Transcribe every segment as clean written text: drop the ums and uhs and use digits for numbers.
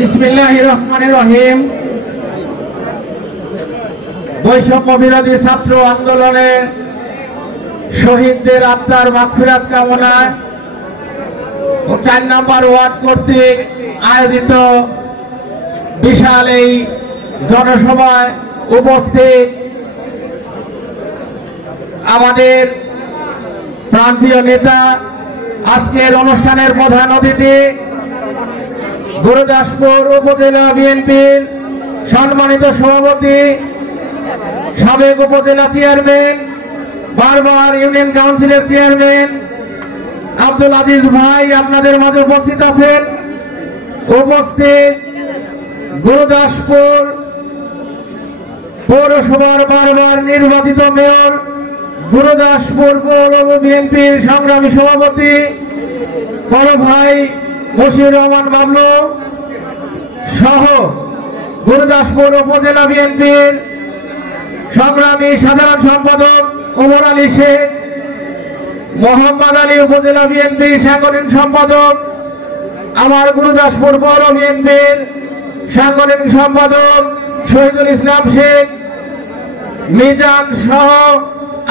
বিসমিল্লাহির রহমানির রহিম। বৈষম্য বিরোধী ছাত্র আন্দোলনে শহীদদের আত্মার মাগফিরাত কামনায় ও ৪ নম্বর ওয়ার্ড কর্তৃক আয়োজিত বিশাল এই জনসভায় উপস্থিত আমাদের প্রান্তীয় নেতা, আজকের অনুষ্ঠানের প্রধান অতিথি গুরুদাসপুর উপজেলা বিএনপির সম্মানিত সভাপতি, সাবেক উপজেলা চেয়ারম্যান, বারবার ইউনিয়ন কাউন্সিলের চেয়ারম্যান আব্দুল আজিজ ভাই আপনাদের মাঝে উপস্থিত আছেন। উপস্থিত গুরুদাসপুর পৌরসভার বারবার নির্বাচিত মেয়র, গুরুদাসপুর পৌর বিএনপির সংগ্রামী সভাপতি বড় ভাই মশিউর রহমান বাবলু সহ গুরুদাসপুর উপজেলা বিএনপির সংগ্রামী সাধারণ সম্পাদক ওমর আলী শেখ, মোহাম্মদ আলী উপজেলা বিএনপির সাংগঠনিক সম্পাদক, আমার গুরুদাসপুর পৌর বিএনপির সাংগঠনিক সম্পাদক শহীদুল ইসলাম শেখ মিজান সহ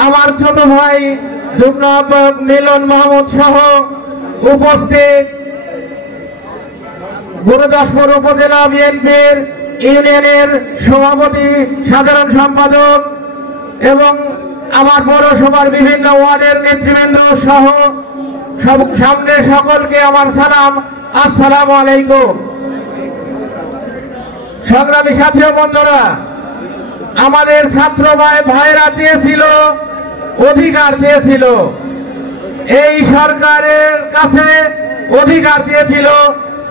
আমার ছোট ভাই যুগ্ম আহ্বায়ক মিলন মাহমুদ সহ উপস্থিত গুরুদাসপুর উপজেলা বিএনপির ইউনিয়নের সভাপতি, সাধারণ সম্পাদক এবং আমার পৌরসভার বিভিন্ন ওয়ার্ডের নেতৃবৃন্দ সহ সামনে সকলকে আমার সালাম, আসসালামু আলাইকুম। সংগ্রামী সাথী ও বন্ধুরা, আমাদের ছাত্র ভাইরা চেয়েছিল, অধিকার চেয়েছিল, এই সরকারের কাছে অধিকার চেয়েছিল,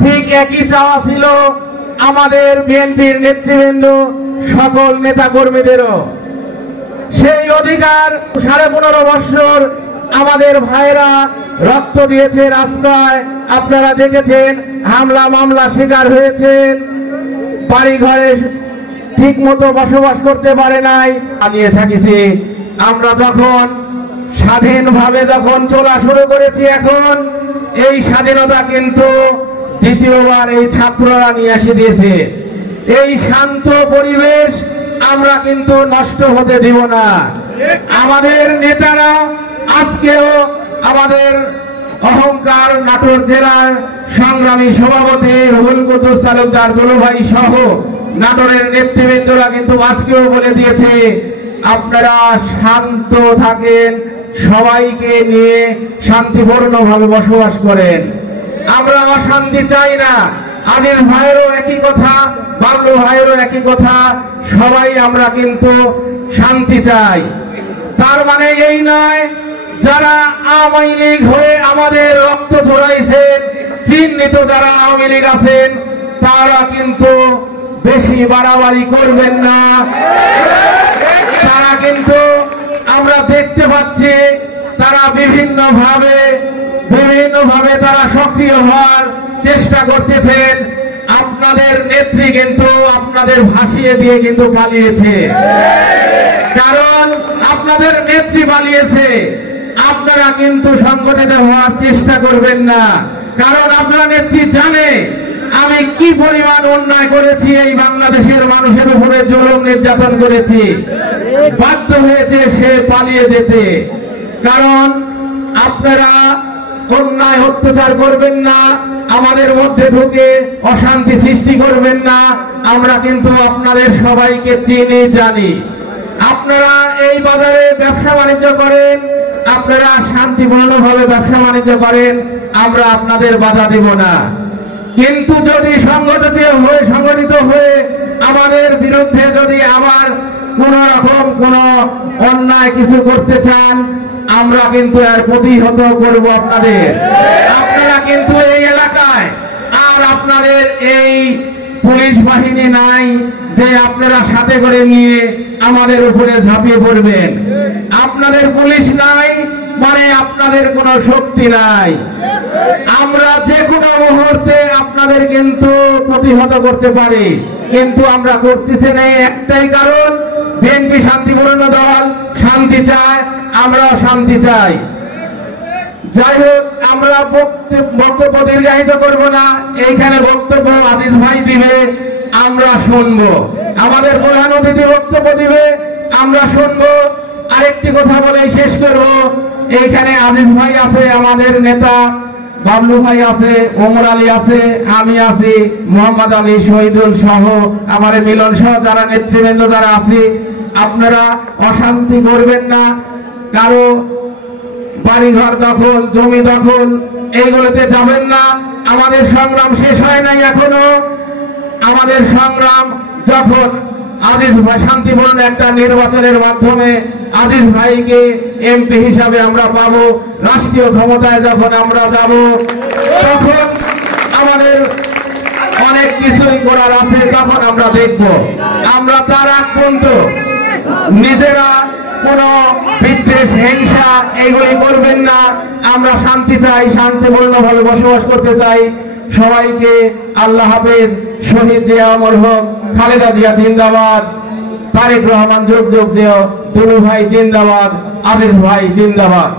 ঠিক একই চাওয়া ছিল আমাদের বিএনপির নেতৃবৃন্দ সকল নেতা কর্মীদেরও। সেই অধিকার 15.5 বছর আমাদের ভাইরা রক্ত দিয়েছে রাস্তায়, আপনারা দেখেছেন, হামলা মামলা শিকার হয়েছেন, বাড়ি ঘরে ঠিক মতো বসবাস করতে পারে নাই। নিয়ে থাকিছি আমরা যখন স্বাধীনভাবে যখন চলা শুরু করেছি, এখন এই স্বাধীনতা কিন্তু দ্বিতীয়বার এই ছাত্ররা নিয়ে এসে দিয়েছে। এই শান্ত পরিবেশ আমরা কিন্তু নষ্ট হতে দিব না। আমাদের নেতারা আজকেও আমাদের অহংকার নাটোর জেলার সংগ্রামী সভাপতি রুহুল কুদ্দুস তালুকদার দুলুভাই সহ নাটোরের নেতৃবৃন্দরা কিন্তু আজকেও বলে দিয়েছে, আপনারা শান্ত থাকেন, সবাইকে নিয়ে শান্তিপূর্ণভাবে বসবাস করেন। আমরা অশান্তি চাই না। আজিজ ভাইয়েরও একই কথা, বাবলু ভাইয়েরও একই কথা, সবাই আমরা কিন্তু শান্তি চাই। তার মানে এই নয় যারা আওয়ামী লীগ হয়ে আমাদের রক্ত ঝরাইছেন, চিহ্নিত যারা আওয়ামী লীগ আছেন, তারা কিন্তু বেশি বাড়াবাড়ি করবেন না। তারা কিন্তু আমরা দেখতে পাচ্ছি তারা বিভিন্নভাবে তারা সক্রিয় হওয়ার চেষ্টা করতেছেন। আপনাদের নেত্রী কিন্তু আপনাদের ভাসিয়ে দিয়ে কিন্তু পালিয়েছে। কারণ আপনাদের নেত্রী পালিয়েছে, আপনারা কিন্তু সংগঠিত হওয়ার চেষ্টা করবেন না। কারণ আপনার নেত্রী জানে আমি কি পরিমাণ অন্যায় করেছি, এই বাংলাদেশের মানুষের উপরে জুলুম নির্যাতন করেছি, বাধ্য হয়েছে সে পালিয়ে যেতে। কারণ আপনারা অন্যায় অত্যাচার করবেন না, আমাদের মধ্যে ঢুকে অশান্তি সৃষ্টি করবেন না। আমরা কিন্তু আপনাদের সবাইকে চিনি, জানি। আপনারা এই বাজারে ব্যবসা বাণিজ্য করেন, আপনারা শান্তিপূর্ণভাবে ব্যবসা বাণিজ্য করেন, আমরা আপনাদের বাধা দেব না। কিন্তু যদি সংগঠিত হয়ে আমাদের বিরুদ্ধে যদি আবার কোন রকম কোন অন্যায় কিছু করতে চান, আমরা কিন্তু এর প্রতিহত করব আপনাদের। আপনারা কিন্তু এই এলাকায় আর আপনাদের এই পুলিশ বাহিনী নাই যে আপনারা সাথে করে নিয়ে আমাদের উপরে ঝাঁপিয়ে পড়বেন। আপনাদের পুলিশ নাই মানে আপনাদের কোনো শক্তি নাই। আমরা যে কোনো মুহূর্তে আপনাদের কিন্তু প্রতিহত করতে পারি, কিন্তু আমরা করতেছি না একটাই কারণ, বিএনপি শান্তিপূর্ণ দল, শান্তি চায়, আমরাও শান্তি চাই। যাই হোক, আমরা বক্তব্য দীর্ঘায়িত করব না। এইখানে বক্তব্য আজিজ ভাই দিবে, আমরা শুনবো। আমাদের প্রধান অতিথি বক্তব্য দিবে, আমরা শুনবো। আরেকটি কথা বলে শেষ করব। এইখানে আজিজ ভাই আছে, আমাদের নেতা বাবলু ভাই আছে, ওমর আলী আছে, আমি আছি, মোহাম্মদ আলী, শহীদুল সহ আমার মিলন সহ যারা নেতৃবৃন্দ যারা আছি, আপনারা অশান্তি করবেন না। কারো বাড়িঘর দখল, জমি দখল, এইগুলোতে যাবেন না। আমাদের সংগ্রাম শেষ হয় নাই এখনো। আমাদের সংগ্রাম যখন আজিজ ভাই শান্তিপূর্ণ একটা নির্বাচনের মাধ্যমে আজিজ ভাইকে এমপি হিসাবে আমরা পাবো, রাষ্ট্রীয় ক্ষমতায় যখন আমরা যাব, তখন আমাদের অনেক কিছুই করার আছে, তখন আমরা দেখব। আমরা তার আগ পর্যন্ত নিজেরা কোন বিদ্বেষ, হিংসা এগুলি করবেন না। আমরা শান্তি চাই, শান্তিপূর্ণভাবে বসবাস করতে চাই। সবাইকে আল্লাহ হাফেজ। শহীদ জিয়া অমর হোক, খালেদা জিয়া জিন্দাবাদ, তারেক রহমান যুগ যুগ জিয়া, দুলু ভাই জিন্দাবাদ, আজিজ ভাই জিন্দাবাদ।